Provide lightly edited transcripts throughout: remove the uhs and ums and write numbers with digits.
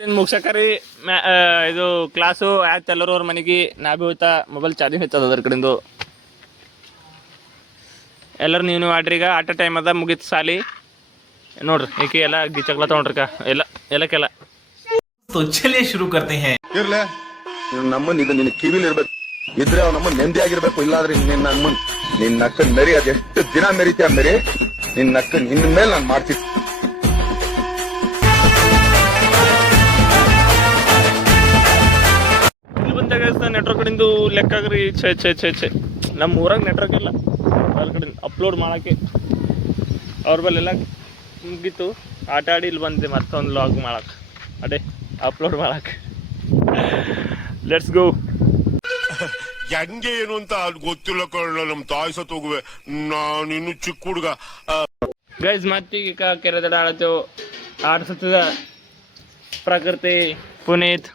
ಮುಗ್ಸಕರಿ ಇದು ಕ್ಲಾಸು ಆಯ್ತು ಎಲ್ಲರೂ ಅವ್ರ ಮನೆಗೆ ನಾ ಭೀ ಹೋಯ್ತಾ ಮೊಬೈಲ್ ಚಾರ್ಜಿಂಗ್ ಹೋಯ್ತದ ಅದ್ರ ಕಡೆಯಿಂದ ಎಲ್ಲರೂ ನೀವು ಆಡ್ರಿ ಈಗ ಆಟ ಟೈಮ್ ಅದ ಮುಗೀತು ಸಾಲಿ ನೋಡ್ರಿ ಈಕೆ ಎಲ್ಲ ಗಿಚ್ಚಕ್ಲ ತೊಗೊಂಡ್ರಿಕ ಎಲ್ಲಕ್ಕೆಲ್ಲ ಚಲಿಯೇ ಶುರು ಕರ್ತೆ ಹೇ ಇರ್ಲೆ ನಮ್ಮನ್ ಇದು ನಿನ್ನ ಕಿವಿಲಿ ಇರ್ಬೇಕು ಇದ್ರೆ ಅವ್ ನಮ್ಮನ್ ನೆಮ್ಮದಿ ಆಗಿರ್ಬೇಕು ಇಲ್ಲಾದ್ರೆ ನಿನ್ನ ಅಕ್ಕ ಮೆರಿ ಅದೆಷ್ಟು ದಿನ ಮೆರಿತೀಯ ಮೆರಿ ನಿನ್ನ ಅಕ್ಕ ನಿನ್ನ ಮೇಲೆ ನಾನು ಮಾಡ್ತೀನಿ ನೆಟ್ವರ್ಕ್ ಕಡೆಯಿಂದ ಲೆಕ್ಕ ಆಗ್ರಿ ಛೆ ನಮ್ಮ ಊರಾಗ ನೆಟ್ವರ್ಕ್ ಇಲ್ಲ ಅವ್ರ ಕಡೆಯಿಂದ ಅಪ್ಲೋಡ್ ಮಾಡೋಕ್ಕೆ ಅವ್ರ ಬಲ್ಲೆಲ್ಲ ಮುಗೀತು ಆಟ ಆಡಿ ಇಲ್ಲಿ ಬಂದೆ ಮತ್ತೊಂದು ಲಾಗ್ ಮಾಡಕ್ಕೆ ಅದೇ ಅಪ್ಲೋಡ್ ಮಾಡಕ್ಕೆ ಲೆಟ್ಸ್ ಗೋ ಹೆಂಗೆ ಏನು ಅಂತ ಗೊತ್ತಿಲ್ಲ ಕಳ್ಳ ನಮ್ ತಾಯಿ ಸತ್ ಹೋಗುವೆ ನಾನು ಇನ್ನು ಚಿಕ್ಕ ಹುಡುಗ ಗೈಸ್ ಮತ್ತೀಗ ಕೆರೆ ದಡ ಆಡತ್ತೇವು ಆಡ್ಸತ್ತದ ಪ್ರಕೃತಿ ಪುನೀತ್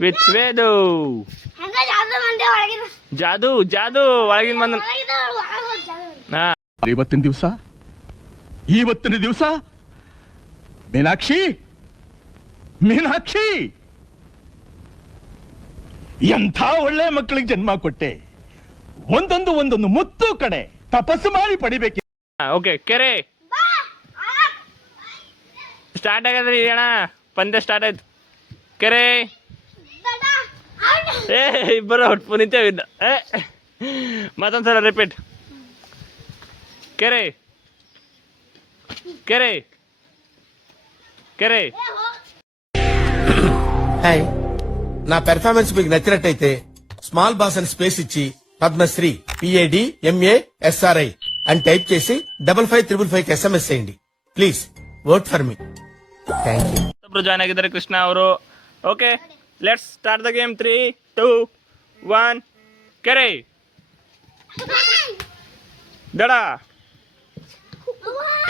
ವಿತ್ ವೇದು ಜಾದು ಜಾದು ಒಳಗಿನ ಬಂದ ಇವತ್ತಿನ ದಿವಸ ಮೀನಾಕ್ಷಿ ಮೀನಾಕ್ಷಿ ಎಂಥ ಒಳ್ಳೆ ಮಕ್ಕಳಿಗೆ ಜನ್ಮ ಕೊಟ್ಟೆ ಒಂದೊಂದು ಮುತ್ತು ಕಡೆ ತಪಸ್ಸು ಮಾಡಿ ಪಡಿಬೇಕು. ಓಕೆ ಕೆರೆ ಸ್ಟಾರ್ಟ್ ಆಗದ್ರಿ ಅಣ್ಣ ಪಂದ್ಯ ಸ್ಟಾರ್ಟ್ ಆಯ್ತು ಕೆರೆ ಇಬ್ಬರು ಔಟ್ ಪುನೀತವಿದ್ದ ಮತ್ತೊಂದ್ಸಲ ರಿಪೀಟ್ ಕೆರೆ ಕೆರೆ ಕೆರೆ హాయ్ నా పెర్ఫార్మెన్స్ మీకు నచ్చినట్టయితే స్మాల్ బాస్ అని స్పేస్ ఇచ్చి పద్మశ్రీ PADMASRI అని టైప్ చేసి 5555 SMS చేయండి please vote for me thank you. ಒಬ್ರು ಜಾಯ್ನ್ ಆಗಿದ್ದಾರೆ ಕೃಷ್ಣ ಅವರು. Okay let's start the game 3 2 1 ಕೆರೆ ದಡ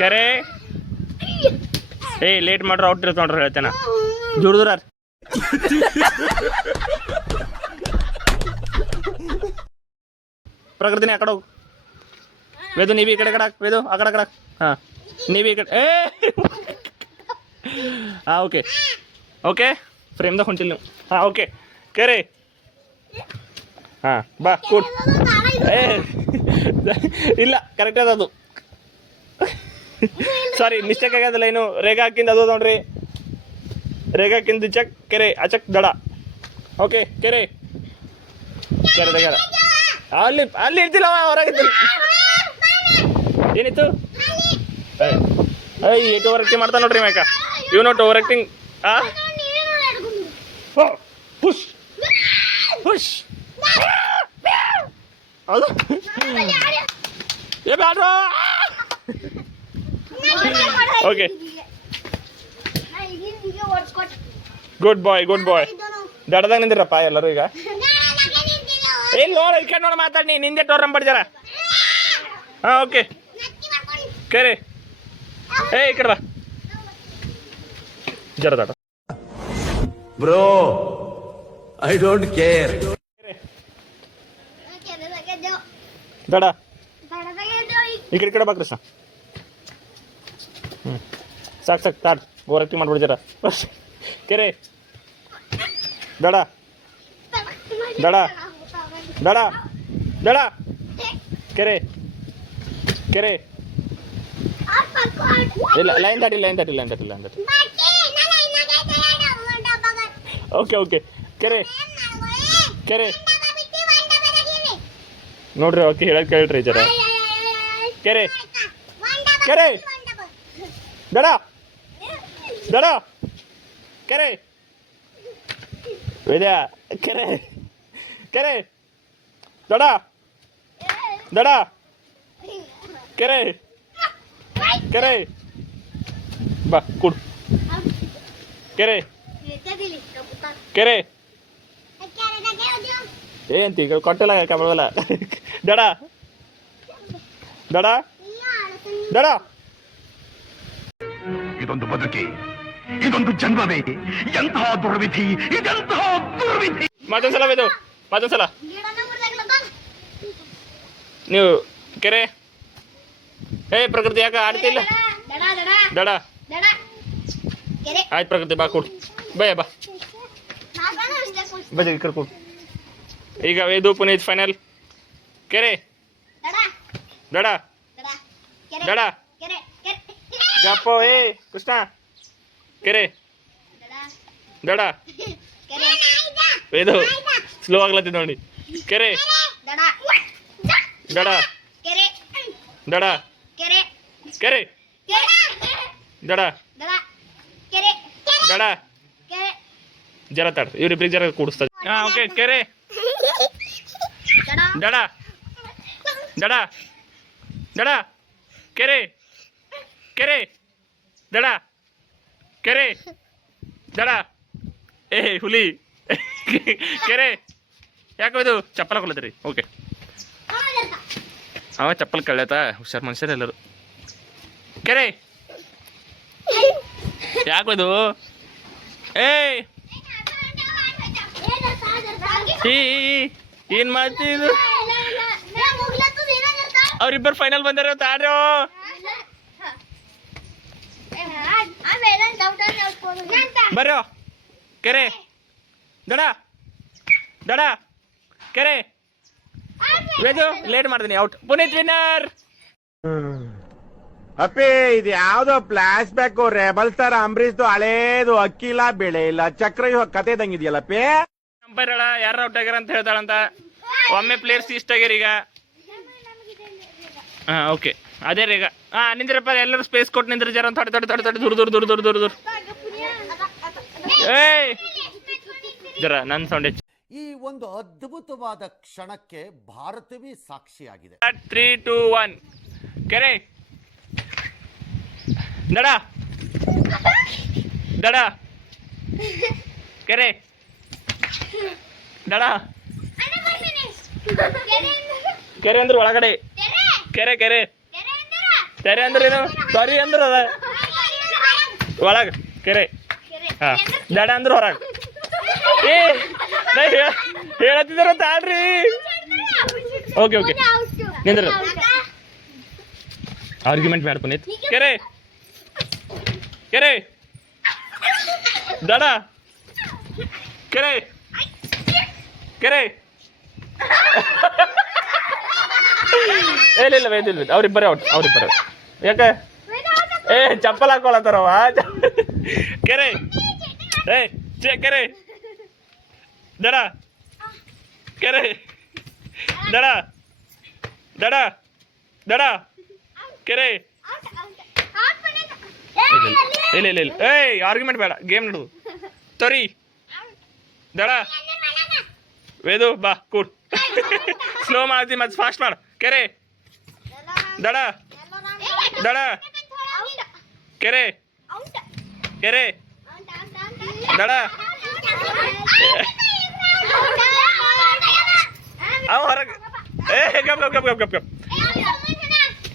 ಕೆರೆ ಲೇಟ್ ಮಾಡ್ರೆ ಔಟ್ ಇರುತ್ತೆ ನೋಡ್ರಿ ಹೇಳ್ತೇನೆ ಜೋಡಿದ್ರ ಪ್ರಕೃತಿನೇ ಆ ಕಡೆ ಹೋಗು ವೇದು ನೀವಿ ಈ ಕಡೆ ಕಡೆ ವೇದು ಆ ಕಡೆ ಕಡೆ ಹಾಂ ನೀವಿ ಈ ಕಡೆ ಹಾಂ ಓಕೆ ಓಕೆ ಫ್ರೇಮ್ದಾಗ ಹೊಂಟಿಲ್ಲ ನೀವು ಹಾಂ ಓಕೆ ಕೆರೆ ಹಾಂ ಬಾ ಕೂಡ್ ಇಲ್ಲ ಕರೆಕ್ಟ್ ಅದು ಸಾರಿ ಮಿಸ್ಟೇಕ್ ಆಗ್ಯದಲ್ಲ ಏನು ರೇಖಾ ಹಾಕಿಂದ ಅದು ನೋಡ್ರಿ ರೇಖಾ ಹಾಕಿಂದ ಚಕ್ ಕೆರೆ ಅಚಕ್ ದಡ ಓಕೆ ಕೆರೆ ಕೆರೆ ತೆಗ್ಯಾರ ಅಲ್ಲಿ ಅಲ್ಲಿ ಇರ್ತಿಲ್ಲ ಹೊರಗಿದ್ದಿಲ್ಲ ಏನಿತ್ತು ಏಟ್ ಓವರ್ ಆಕ್ಟಿಂಗ್ ಮಾಡ್ತಾ ನೋಡ್ರಿ ಮೇಕ ಇವ್ ನೋಟ್ ಓವರ್ ಆಕ್ಟಿಂಗ್ ಹುಷ್ ಹುಷ್ ಅದು ಏ ಬ್ಯಾಡ್ರೋ ಓಕೆ ಗುಡ್ ಬಾಯ್ ದಡದಾಗ ನಿಂದಿರಪ್ಪ ಎಲ್ಲರೂ ಈಗ ಇಲ್ಲಿ ನೋಡ ಈ ಕಡೆ ನೋಡ ಮಾತಾಡಿ ನಿಂದೆ ಟೋರ್ ನಂಬರ್ ಜರ ಹಾಂ ಓಕೆ ಕೆರೆ ಈ ಕಡೆ ಬಾ ಜರ ದಡ ಬ್ರೋ ಐ ಡೋಂಟ್ ಕೇರ್. ದಡ ಈ ಕಡೆ ಬಾ ಕೃಷ್ಣ ಸಾಕು ತಾಡ್ ಓವರ್ ಆಕ್ಟಿಂಗ್ ಮಾಡ್ಬಿಡಿ ಜರ ಕೆರೆ ದಡ ದಡ ದಡ ದಡ ಕೆರೆ ಕೆರೆ ಇಲ್ಲ ಲೈನ್ ದಾಟಿ ಓಕೆ ಕೆರೆ ಕೆರೆ ನೋಡ್ರಿ ಓಕೆ ಹೇಳಕ್ ಕೇಳ್ರಿ ಜರ ಕೆರೆ ಕೆರೆ ದಡ ದಡ ಕೆರೆ ವಿದ್ಯಾ ಕೆರೆ ಕೆರೆ ದಡ ದಡ ಕೆರೆ ಕೆರೆ ಬಾ ಕುಡ್ ಕೆರೆ ಕೆರೆ ఏంటి ఇక్కడ కొట్టేలాగా కమల దడా దడా దడా ಇದೊಂದು ಬದುಕಿ ಇದೊಂದು ಜನ್ಮವೇ ಎಂತಹ ದುರ್ವಿಧಿ ಇದೆಂತಹ ದುರ್ವಿಧಿ. ಮತ್ತೊಂದ್ಸಲ ವೇದು ಮತ್ತೊಂದ್ಸಲ ನೀವು ಕೆರೆ ಪ್ರಕೃತಿ ಯಾಕೆ ಆಡ್ತಿಲ್ಲ ದಡ ಆಯ್ತು ಪ್ರಕೃತಿ ಬಾ ಕೊಡು ಭಯ ಬಾ ಬಜಿ ಕರ್ಕೊ ಈಗ ವೇದು ಪುನೀತ್ ಫೈನಲ್ ಕೆರೆ ದಡ ದಡ ಗಪ್ಪೋ ಏ ಕೃಷ್ಣ ಕೆರೆ ದಡ ವೇದು ಸ್ಲೋ ಆಗ್ಲತ್ತಿದ್ ನೋಡಿ ಕೆರೆ ದಡ ದಡ ಕೆರೆ ದಡ ದಡ ಜರ ತಡ ಇವ್ರಿಬ್ರಿಗೆ ಜರ ಕೂಡಿಸ್ತದೆ ಹಾ ಓಕೆ ಕೆರೆ ದಡ ದಡ ದಡ ಕೆರೆ ಕೆರೆ ದಡ ಕೆರೆ ದಡ ಏ ಹುಲಿ ಕೆರೆ ಯಾಕೋದು ಚಪ್ಪಲ ಕೊಲ್ಲತ್ರಿ ಓಕೆ ಅವ ಚಪ್ಪಲ್ ಕಳ್ಯತ ಹುಷಾರ್ ಮನುಷ್ಯರೆಲ್ಲರು ಕೆರೆ ಯಾಕೋದು ಏಯ್ ಏನ್ ಮಾಡ್ತಿದ್ದು ಅವ್ರಿಬ್ಬರು ಫೈನಲ್ ಬಂದಾರ ತಾಡ್ರೋ ಬರ್ರೋ ಕೆರೆ ದಡ ದಡ ಕೆರೆ ವೇದು ಲೇಟ್ ಮಾಡ್ತೀನಿ ಔಟ್ ಪುನೀತ್ ವಿನ್ನರ್ ಅಪ್ಪಿ ಇದು ಯಾವ್ದೋ ಫ್ಲಾಶ್ ಬ್ಯಾಕ್ ರೆಬಲ್ ಸ್ಟಾರ್ ಅಂಬರೀಶ್ದು ಹಳೇದು ಅಕ್ಕಿಲ್ಲ ಬೆಳೆ ಇಲ್ಲ ಚಕ್ರ ಕತೆ ಇದಂಗಿದೆಯಲ್ಲಪ್ಪಿ ಅಂಪೈರ್ ಹೇಳ ಯಾರು ಔಟ್ ಆಗ್ಯಾರ ಅಂತ ಹೇಳ್ತಾಳಂತ ಒಮ್ಮೆ ಪ್ಲೇಯರ್ಸ್ ಇಷ್ಟ ಆಗ್ಯಾರ ಈಗ ಹಾ ಓಕೆ ಅದೇ ರೀ ಈಗ ಹಾ ನಿಂದ್ರಪ್ಪ ಎಲ್ಲರೂ ಸ್ಪೇಸ್ ಕೊಟ್ಟು ನಿಂದ್ರ ಜರ ತಡೆ ತಡೆ ತಡೆ ತಡೆ ದೂರ ದೂರ ದೂರ ದೂರ ದೂರ ದೂರ ಏಯ್ ಜರ ನನ್ನ ಸೌಂಡ್ ಹೆಚ್ಚು ಈ ಒಂದು ಅದ್ಭುತವಾದ ಕ್ಷಣಕ್ಕೆ ಭಾರತವೇ ಸಾಕ್ಷಿಯಾಗಿದೆ 3 2 1 ಕೆರೆ ದಡ ದಡ ಕೆರೆ ದಡ ಕೆರೆ ಅಂದ್ರೆ ಒಳಗಡೆ ಕೆರೆ ಕೆರೆ ಕೆರೆ ಅಂದ್ರೆ ಏನು ಸಾರಿ ಅಂದ್ರೆ ಅದ ಒಳಗ ಕೆರೆ ಹಾ ದಡ ಅಂದ್ರೆ ಹೊರಗ ಏ ಹೇಳತ್ತಿದಾರ ತಾಳ್ರಿ ಓಕೆ ಓಕೆ ನಿಂದ್ರ ಆರ್ಗ್ಯುಮೆಂಟ್ ಬೇಡ ಪುನೀತ್ ಕೆರೆ ಕೆರೆ ದಡ ಕೆರೆ ಕೆರೆ ಇಲ್ಲ ವೇದಿಲ್ಲ ಅವ್ರಿಬ್ಬರೇ ಔಟ್ ಅವ್ರಿಬ್ಬರೇ ಯಾಕೆ ಏ ಚಪ್ಪಲ್ ಹಾಕೊಳತ್ತಾರವ ಕೆರೆ ಏ ಕೆರೆ ದಡ ಕೆರೆ ದಡ ದಡ ದಡ ಕೆರೆ ಇಲ್ಲ ಇಲ್ಲ ಇಲ್ಲ ಏಯ್ ಆರ್ಗ್ಯುಮೆಂಟ್ ಬೇಡ ಗೇಮ್ ನಡು ತೊರಿ ದಡ ವೇದು ಬಾ ಕೂಡ್ ಸ್ಲೋ ಮಾಡ್ತಿ ಮತ್ತೆ ಫಾಸ್ಟ್ ಮಾಡು ಕೆರೆ ದಡ ದಡ ಕೆರೆ ಕೆರೆ ದಡ ಅವ ಹೊರಗೆ ಏ ಗಪ್ ಗಪ್ ಗಪ್ ಗಪ್ ಗಪ್ ಗಪ್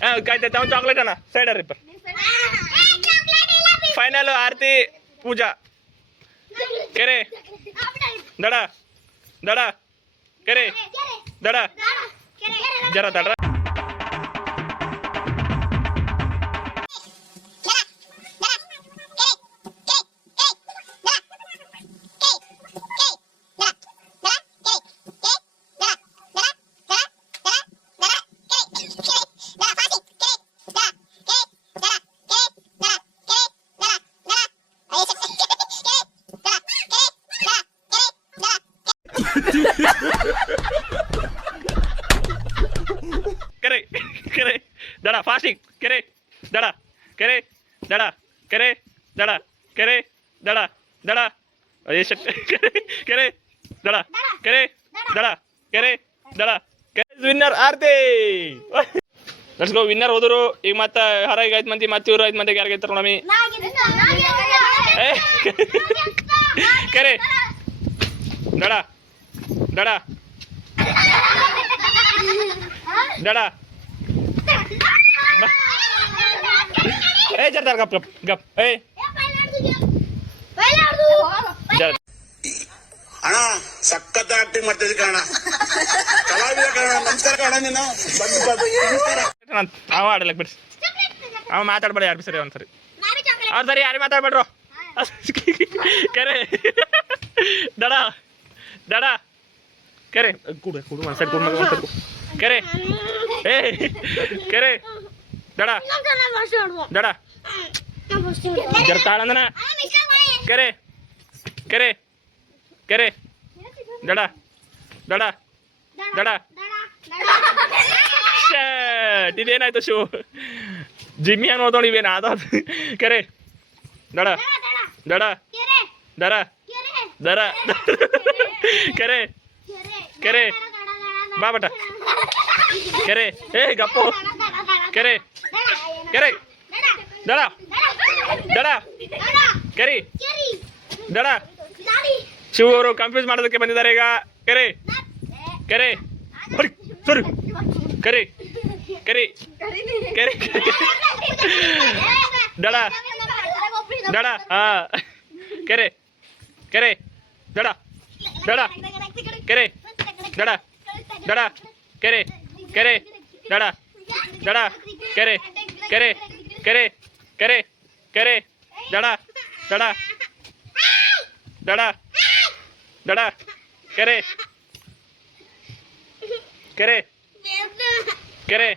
ಹಾಂ ಕಾಯ್ತೈತೆ ಅವ್ನು ಚಾಕ್ಲೇಟ್ ಅಣ್ಣ ಸೈಡರ್ ಇಪ್ಪ ಫೈನಲ್ ಆರತಿ ಪೂಜಾ ಕೆರೆ ದಡ ದಡ ಕೆರೆ ದಡ ಜರ ತಡ್ರ ಕೆರೆ ಕೆರೆ ದಡ ಫಾಸ್ಟಿಂಗ್ ಕೆರೆ ದಡ ಕೆರೆ ದಡ ಕೆರೆ ದಡ ಕೆರೆ ದಡ ದಡ ಕೆರೆ ದಡ ಕೆರೆ ದಡ ಕೆರೆ ದಡ winner Aarti let's go winner ಹೋದ್ರು ಈಗ ಮತ್ತೆ ಹರ ಈಗ 5 ಮಂದಿ ಮತ್ತೆ ಇವ್ರು 5 ಮಂದಿಗೆ ಯಾರಿಗೆ ಗೆಲ್ತಾರ ನಮ್ಮಿ ಕೆರೆ ದಡ ದಡ ದಡ ಏ ಜರ್ದಾರ್ ಗಪ್ ಗಪ್ ಗಪ್ ಏ ಜರ ಅಣ್ಣ ಸಖತ್ ಆಕ್ಟಿಂಗ್ ಮಾಡ್ತಿದ್ದೆ ಕಣ ಕಲಾವಿದ ಕಣ ನಮಸ್ಕಾರ ಕಣ ನೀನು ಅವ ಆಡಲಕ್ ಬಿಡ್ಸಿ ಅವ ಮಾತಾಡ್ಬೇಡ ಯಾರು ಸರಿ ಒಂದ್ಸರಿ ಅವ್ರು ಸರಿ ಯಾರು ಮಾತಾಡ್ಬೇಡ್ರು ಕೆರೆ ದಡ ದಡ ಕೆರೆ ಕೂಡು ಕೂಡು ಒಂದು ಸೈಡ್ ಕೂಡು ಮಗ ಕೆರೆ ಏ ಕೆರೆ ದಡ ದಡ ಜರ ತಾಳಂದನ ಕೆರೆ ಕೆರೆ ಕೆರೆ ದಡ ದಡ ದಡ ಇದೇನಾಯ್ತು ಶೋ ಜಿಮ್ಮಿ ಅನ್ನೋ ನೋಡಿ ಇವೇನು ಅದ ಕೆರೆ ದಡ ದಡ ದರ ದರ ಕೆರೆ ಕೆರೆ ಬಾ ಬಟ ಕೆರೆ ಏ ಗಪ್ಪು ಕೆರೆ ಕೆರೆ ದಡ ದಡ ಕೆರೆ ದಡ ಶಿವ ಅವರು ಕನ್ಫ್ಯೂಸ್ ಮಾಡೋದಕ್ಕೆ ಬಂದಿದ್ದಾರೆ ಈಗ ಕೆರೆ ಕೆರೆ ಸರಿ ಕೆರೆ ಕೆರೆ ಕೆರೆ ದಡ ದಡ ಹಾ ಕೆರೆ ಕೆರೆ ದಡ ದಡ ಕೆರೆ ದಡ ದಡ ಕೆರೆ ಕೆರೆ ದಡ ದಡ ಕೆರೆ ಕೆರೆ ಕೆರೆ ಕೆರೆ ಕೆರೆ ದಡ ದಡ ದಡ ದಡ ಕೆರೆ ಕೆರೆ ಕೆರೆ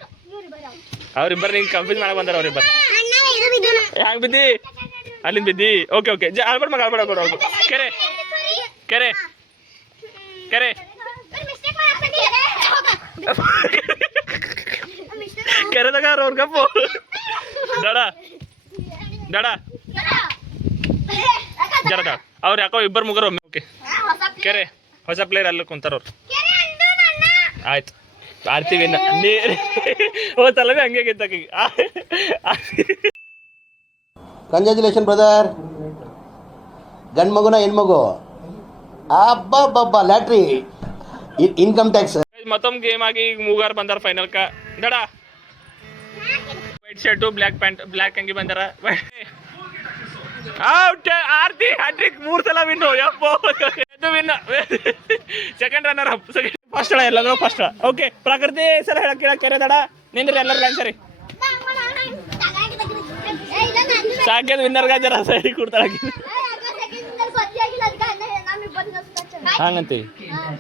ಅವ್ರಿಬ್ಬರು ನಿಂಗೆ ಕನ್ಫ್ಯೂಸ್ ಮಾಡಕ್ ಬಂದಾರ ಅವ್ರಿಬ್ಬರು ಹ್ಯಾಂಗ ಬಿದ್ದಿ ಅಲ್ಲಿಂದ ಬಿದ್ದಿ ಓಕೆ ಓಕೆ ಆಳ್ಬೇಡ ಮಗ ಆಳ್ಬೇಡ ಕೆರೆ ಕೆರೆ ಕೆರೆ ಕೆರೆದಾಗ ಅವ್ರ ಗಪ್ಪು ದಡ ದಡ ಜರದ ಅವ್ರು ಯಾಕೋ ಇಬ್ಬರು ಮುಗರು ಓಕೆ ಕೆರೆ ಹೊಸ ಪ್ಲೇಯರ್ ಅಲ್ಲಿ ಕುಂತಾರ ಅವ್ರು ಆಯ್ತು ಆಡ್ತೀವಿ ಹೋತಲ್ಲವೇ ಹಂಗೆ ಗೆದ್ದಕ್ಕೆ ಕಂಗ್ರ್ಯಾಚುಲೇಷನ್ ಬ್ರದರ್. ಗಂಡು ಮಗುನ ಹೆಣ್ಮಗು ಅಬ್ಬಬ್ಬಬ್ಬ ಲ್ಯಾಟ್ರಿ ಇನ್ಕಮ್ ಟ್ಯಾಕ್ಸ್. ಮತ್ತೊಂದು ಗೇಮ್ ಆಗಿ ಈಗ ಮೂಗಾರ್ ಬಂದಾರ ಫೈನಲ್ ಕ ದಡ white shirt black pant black ಅಂಗಿ ಬಂದಾರ ಔಟ್ ಆರ್ತಿ ಹ್ಯಾಟ್ರಿಕ್ 3 ಸಲ ವಿನ್ನು ಯಪ್ಪೋ ಇದು win second runner up first ಎಲ್ಲರೂ ಫಸ್ಟ್ ಓಕೆ ಪ್ರಕೃತಿ ಸಲ ಹೇಳಕ್ ಕೇಳಕ್ ಕೆರೆ ದಡ ನಿಂದ್ರಿ ಎಲ್ಲರೂ ಲೈನ್ ಸರಿ ಸಾಕ್ಯದ ವಿನ್ನರ್ಗ ಜರ ಸರಿ ಕೊಡ್ತಾಳ ಹಂಗಂತಿ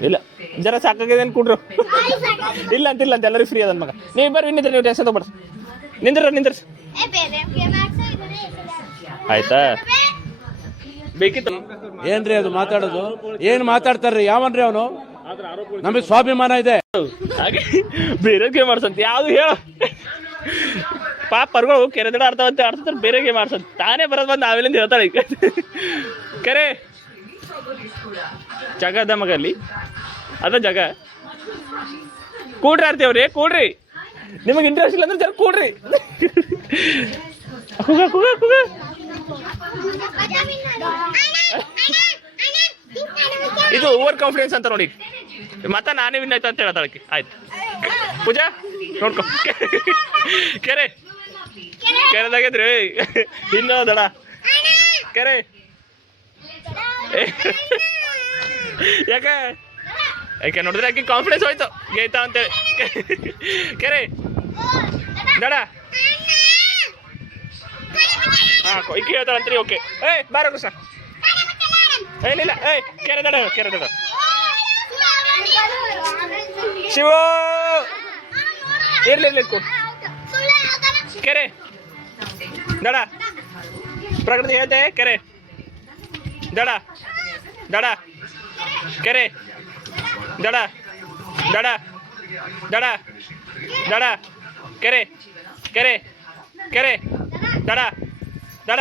ಇಲ್ಲ ಜರ ಸಾಕಾಗಿದೇನು ಕೊಡ್ರು ಇಲ್ಲ ಅಂತಿಲ್ಲ ಅಂತ ಎಲ್ಲರೂ ಫ್ರೀ ಅದನ್ ಮಗ ನೀವು ಬರ್ರಿ ನಿಂದ್ರಿ ನೀವು ಡ್ರೆಸ್ ತಗೊಳ್ರಿ ನಿಂದ್ರಿ ಆಯ್ತಾ ಬೇಕಿತ್ತು ಏನ್ರಿ ಅದು ಮಾತಾಡೋದು ಏನ್ ಮಾತಾಡ್ತಾರ್ರಿ ಯಾವನ್ರಿ ಅವನು ನಮಗೆ ಸ್ವಾಭಿಮಾನ ಇದೆ ಹಾಗೆ ಬೇರೆ ಗೇಮ್ ಆಡ್ಸಂತ ಯಾವ್ದು ಹೇಳ ಪಾಪ ಪರ್ಗಳು ಕೆರೆ ದಡ ಆಡ್ತಾರ ಬೇರೆ ಗೇಮ್ ಆಡ್ಸಂತ ತಾನೇ ಬರೋದು ಬಂದು ಆಮೇಲಿಂದ ಹೇಳ್ತಾಳೆ ಈಗ ಕೆರೆ ಜಗದ ಮಗಲ್ಲಿ ಅದ ಜಗ ಕೂಡ್ರಿ ಆಡ್ತೇವ್ರಿ ಕೂಡ್ರಿ ನಿಮಗೆ ಇಂಟ್ರೆಸ್ಟ್ ಇಲ್ಲ ಅಂದ್ರೆ ಜರ ಕೂಡ್ರಿ ಕೂಗ ಕೂಗ ಕೂಗ ಇದು ಓವರ್ ಕಾನ್ಫಿಡೆನ್ಸ್ ಅಂತ ನೋಡಿ ಮತ್ತ ನಾನೇ ವಿನ್ ಆಯ್ತು ಅಂತ ಹೇಳತ್ತಾಳಕ್ಕೆ ಆಯ್ತು ಪೂಜಾ ನೋಡ್ಕೊ ಕೆರೆ ಕೆರೆದಾಗಿದ್ರಿ ಇನ್ನೂ ದಡ ಕೆರೆ ಯಾಕೆ ಯಾಕೆ ನೋಡಿದ್ರೆ ಆಕೆ ಕಾನ್ಫಿಡೆನ್ಸ್ ಹೋಯ್ತು ಗೇಯ್ತಾ ಅಂತೇಳಿ ಕೆರೆ ದಡ ಹಾಂ ಕೊಯ್ಕೆ ಹೇಳ್ತಾಳಂತ್ರಿ ಓಕೆ ಏಯ್ ಬಾರ ಸರ್ ಏನಿಲ್ಲ ಏಯ್ ಕೆರೆ ದಡ ಶಿವ ಇರ್ಲಿ ಕೊಡು ಕೆರೆ ದಡ ಪ್ರಕೃತಿ ಹೇಳ್ತೆ ಕೆರೆ ದಡ ದಡ ಕೆರೆ ದಡ ದಡ ದಡ ದಡ ಕೆರೆ ಕೆರೆ ಕೆರೆ ದಡ ದಡ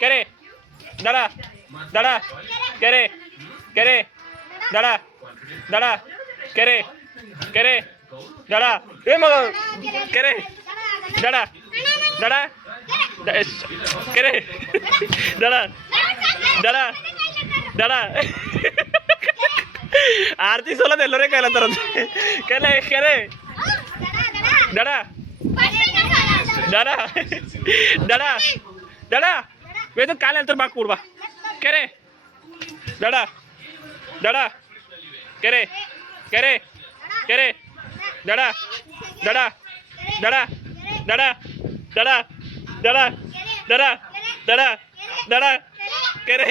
ಕೆರೆ ದಡ ದಡ ಕೆರೆ ಕೆರೆ ದಡ ದಡ ಕೆರೆ ಕೆರೆ ದಡ ಏ ಮಗ ಕೆರೆ ದಡ ದಡ ಕೆರೆ ದಡ ದಡ ದಡ ಆರತಿ ಸೋಲದ ಎಲ್ಲರೇ ಕೈಲತ್ತಾರ ಕೆರೆ ಕೆರೆ ದಡ ದಡ ದಡ ದಡ ವೇದ ಕಾಲ ಹೇಳ್ತಾರೆ ಬಾ ಕೂಡ್ಬಾ ಕೆರೆ ದಡ ದಡ ಕೆರೆ ಕೆರೆ ಕೆರೆ ದಡ ದಡ ದಡ ದಡ ದಡ ದಡ ದಡ ದಡ ದಡ ಕೆರೆ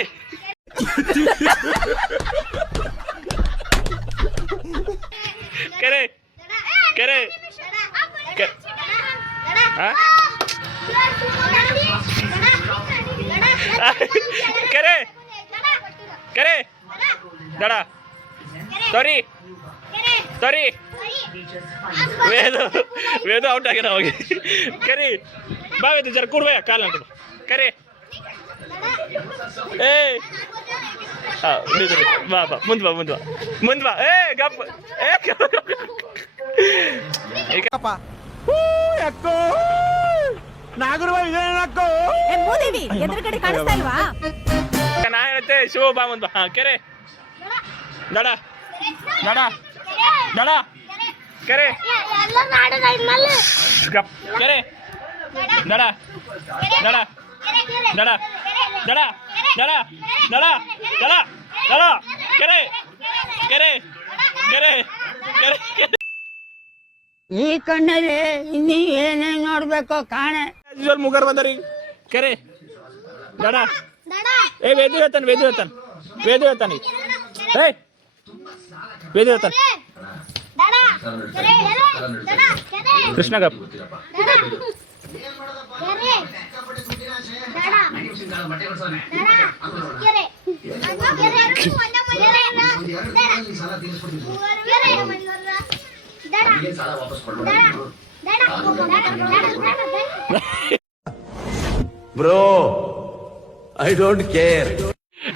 ಕೆರೆ ಕೆರೆ ಹಾ? ಕೆರೆ ಕೆರೆ ದಡ ಸಾರಿ ಸಾರಿ ವೇದ ಔಟ್ ಆಗ್ಯಾರ ಹೋಗಿ ಕೆರೆ ಬಾ ವೇದ ಜರ ಕೊಡ್ಬೇ ಕಾಲ ಅಂತ ಕೆರೆ ಏ ಬಾ ಬಾ ಮುಂದ್ ಬಾ ಮುಂದ್ ಬಾ ಮುಂದ್ ಬಾ ಏ ಗಪ್ ಏ ಅಕ್ಕೋ ನಾಗರವ ಇದೇನಕ್ಕೋ ಎದುರುಗಡೆ ಕಾಣಿಸ್ತಾ ಇಲ್ವಾ? ನಾ ಹೇಳುತ್ತೆ ಶಿವ ಬಾ ಮುಂದ್ ಬಾ ಹಾ ಕೆರೆ ದಡ ದಡ ದಡ ಕೆರೆ ಗಪ್ ಕೆರೆ ದಡ ದಡ ದಡ ದಡ ದಡ ದಡ ದಡ ದಡ ಕೆರೆ ಕೆರೆ ಕೆರೆ ಕೆರೆ ಈ ಕಣ್ಣಲ್ಲಿ ಇನ್ನೀ ಏನೇನ್ ನೋಡ್ಬೇಕು ಕಾಣೆ. ಮುಗರ್ ಬಂದರಿ ಕೆರೆ ದಡ ಏ ವೇದು ಹೇಳ್ತಾನೆ ವೇದು ಹೇಳ್ತಾನೆ ವೇದು ಹೇಳ್ತಾನೆ ಏ ವೇದು ಹೇಳ್ತಾನೆ ಕೃಷ್ಣ ಗಪ್ bro I don't care.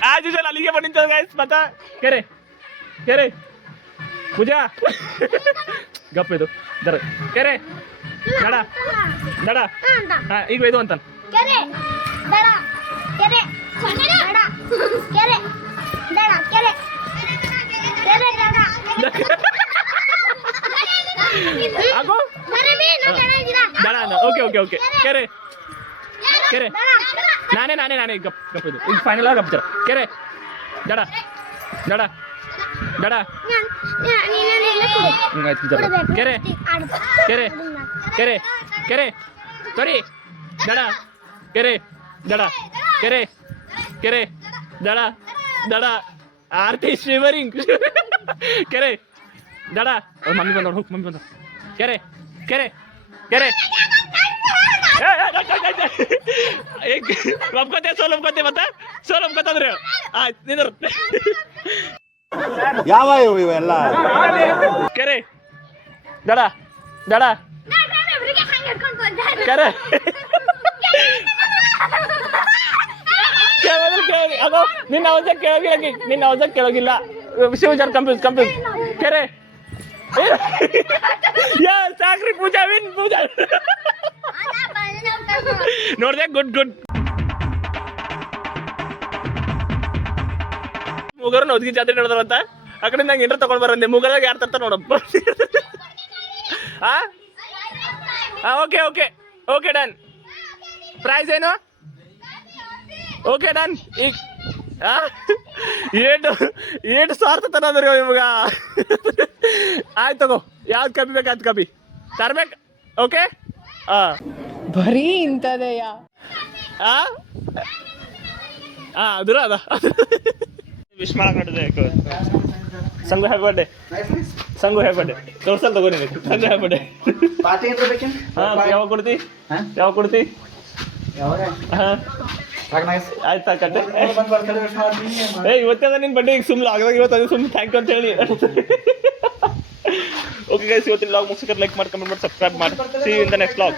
Aaj usual ಅಲ್ಲಿಗೆ ಬಂದಿತ್ತು ಗೈಸ್ ಮತ್ತ ಕೆರೆ ಕೆರೆ ಪೂಜಾ ಗಪ್ ಇದು ದರ ಕೆರೆ ದಡ ದಡ ಹಾ ಈಗ ಇದು ಅಂತಾನ ಕೆರೆ ದಡ ಕೆರೆ ದಡ ಕೆರೆ ದಡ ಕೆರೆ ಕೆರೆ ದಡ ಆಗೋ ದಡ ಅಂದ ಓಕೆ ಓಕೆ ಓಕೆ ಕೆರೆ ಕೆರೆ ನಾನೇ ನಾನೇ ನಾನೇ ಗಪ್ ಗಪ್ ಇದು ಈಗ ಫೈನಲ್ ಆಗಿ ಗಪ್ ಜರ ಕೆರೆ ದಡ ದಡ ದಡ ಹಿಂಗಾಯ್ತು ಜರ ಕೆರೆ ಕೆರೆ ಕೆರೆ ಕೆರೆ ಸರಿ ದಡ ಕೆರೆ ದಡ ಕೆರೆ ಕೆರೆ ದಡ ದಡ ಆರ್ತಿ ಶಿವರಿಂಗ್ ಕೆರೆ ದಡ ಮಮ್ಮಿ ಬಂದವ್ರು ಹೋಗಿ ಮಮ್ಮಿ ಬಂದವ್ರು ಕೆರೆ ಕೆರೆ ಕೆರೆ ಒಪ್ಕೋತೆ ಸೋಲ್ ಒಪ್ಕೋತೆ ಮತ್ತೆ ಸೋಲ್ ಒಪ್ಕೋತಂದ್ರೆ ಆಯ್ತು ನಿಂದ್ರ ಯಾವ ಇವೆಲ್ಲ ಕೆರೆ ದಡ ದಡ ಕೆರೆ ಅಗೋ ನಿನ್ನ ಅವಜ ಕೇಳೋಗಿಲ್ಲ ನಿನ್ನ ಅವಜ ಕೇಳೋಗಿಲ್ಲ ಶಿವಜನ್ ಕಂಪ್ಯೂಸ್ ಕಂಪ್ಯೂಸ್ ಕೆರೆ ಯಾ ಸಾಕ್ರಿ ಪೂಜಾ ವಿನ್ ಪೂಜಾ ನೋಡ್ದೆ ಗುಡ್ ಗುಡ್ ಮುಗರ್ನ ಒದಗಿ ಜಾತ್ರೆ ನಡೆದಾರಂತ ಆ ಕಡೆ ನಂಗೆ ಏನಾರ ತಗೊಂಡ್ ಬರಂದೆ ಮುಗರಾಗ ಯಾರು ತರ್ತಾರ ನೋಡಪ್ಪ ಹಾ okay okay okay done price ಏನು ಓಕೆ ಡನ್ ಈಗ ಏಟು ಸ್ವಾರ್ಥ ತನದ್ರಿ ಇವಾಗ ಆಯ್ತು ತಗೋ ಯಾವ್ದು ಕಬ್ಬಿ ಬೇಕು ಅದು ಕಬ್ಬಿ ತರ್ಬೇಕು ಓಕೆ ಹಾಂ ಬರೀ ಇಂಥದೆಯಾ? ಅದ್ರ ಅದ ವಿಶ್ ಮಾಡಕ್ ನೋಡಿದೆ ಸಂಗು ಹ್ಯಾಪಿ ಬರ್ಡೇ ಸಂಗು ಹ್ಯಾಪಿ ಬರ್ಡೇ ತೋರ್ಸಲ್ ತಗೋ ನೀನು ಸಂಗು ಹ್ಯಾಪಿ ಬರ್ಡೇ ಹಾಂ ಯಾವಾಗ ಕೊಡ್ತಿ ಯಾವಾಗ ಕೊಡ್ತಿ ಹಾಂ ಆಯ್ತಾ ಕಟ್ಟೆ ಏ ಇವತ್ತೇ ನಿನ್ನ ಬರ್ಡೇ ಈಗ ಸುಮ್ಮನೆ ಆಗದಾಗ ಇವತ್ತು ಸುಮ್ಮನೆ ಥ್ಯಾಂಕ್ ಯು ಅಂತ ಹೇಳಿ ಓಕೆ ಗೈಸ್ ಇವತ್ತಿನ ಲಾಗ್ ಮುಗಿಸಿದ್ರೆ ಲೈಕ್ ಮಾಡಿ ಕಮೆಂಟ್ ಮಾಡಿ ಸಬ್ಸ್ಕ್ರೈಬ್ ಮಾಡಿ see you in the next log.